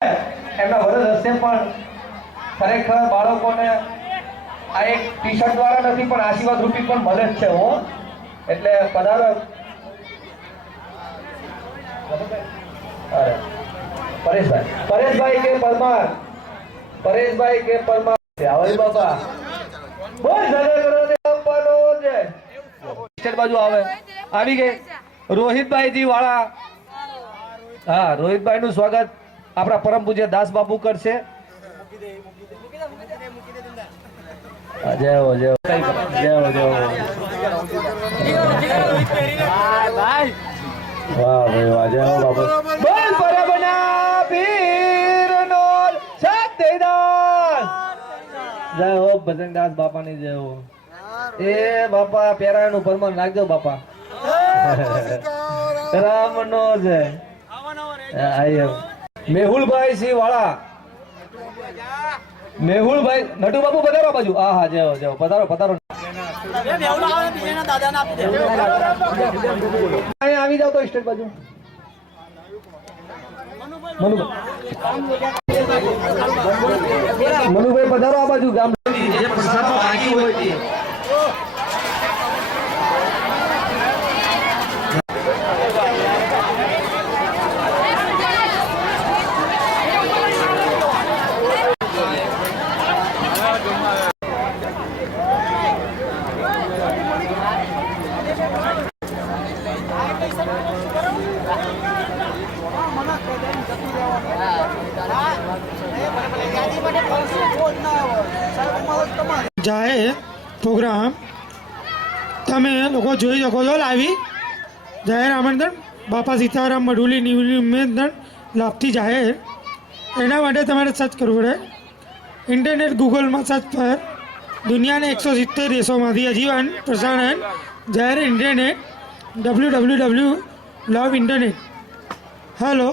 એમના વરદ હસ્તે પણ ખરેખર બાળકોને આ એક ટી શર્ટ દ્વારા નથી પણ આશીર્વાદ રૂપી પણ મળે જ છે હો. એટલે પધારો. પરેશભાઈ કે પરમાર, પરેશભાઈ કે પરમાર આવે બાપા. બોલ જગત બાપાનો જય. સ્ટેટ બાજુ આવે આવી ગઈ રોહિતભાઈ જી વાળા. હા, રોહિતભાઈ નું સ્વાગત આપણા પરમ પૂજ્ય દાસ બાપુ કરશે. જય હો જય હો જય હો જય હો. વાહ ભાઈ વાહ જય હો બાપુ. બોલ પરમના પીરનો સત્યદાન. જય હો ભજનદાસ બાપાની જય હો. એ બાપા પેરાનું પરમાન નાખજો બાપા. રામનો જય. મેહુલભાઈ સિંહ વાળા. મેહુલભાઈ નટુ બાપુ પધારો બાજુ. હા હા જય જય પધારો પધારો. આવી જાવ તો સ્ટેટ બાજુ. મનુભાઈ પધારો આ બાજુ. ગામ બાકી હોય જાહેર પ્રોગ્રામ તમે લોકો જોઈ શકો છો. લાવી જાહેર આમંત્રણ બાપા સીતારામ મઢુલી નિવેદન લાભથી જાહેર. એના માટે તમારે સર્ચ કરવું પડે ઇન્ટરનેટ ગૂગલમાં સર્ચ પર દુનિયાના 170 દેશોમાંથી આજીવન પ્રસારણ જાહેર ઇન્ટરનેટ www લવ ઇન્ટરનેટ. હેલો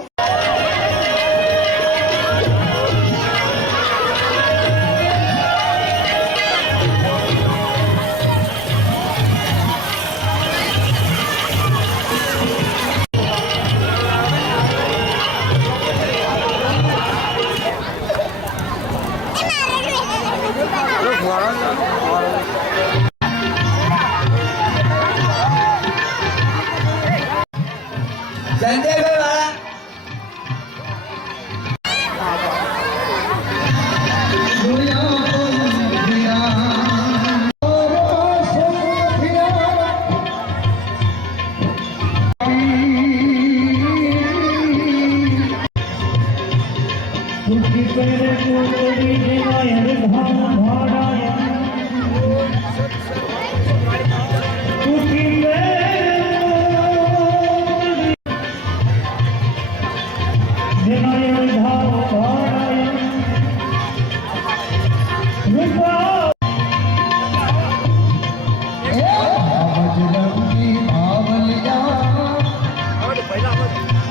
સંજયભાઈ વાળા.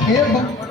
Yeah.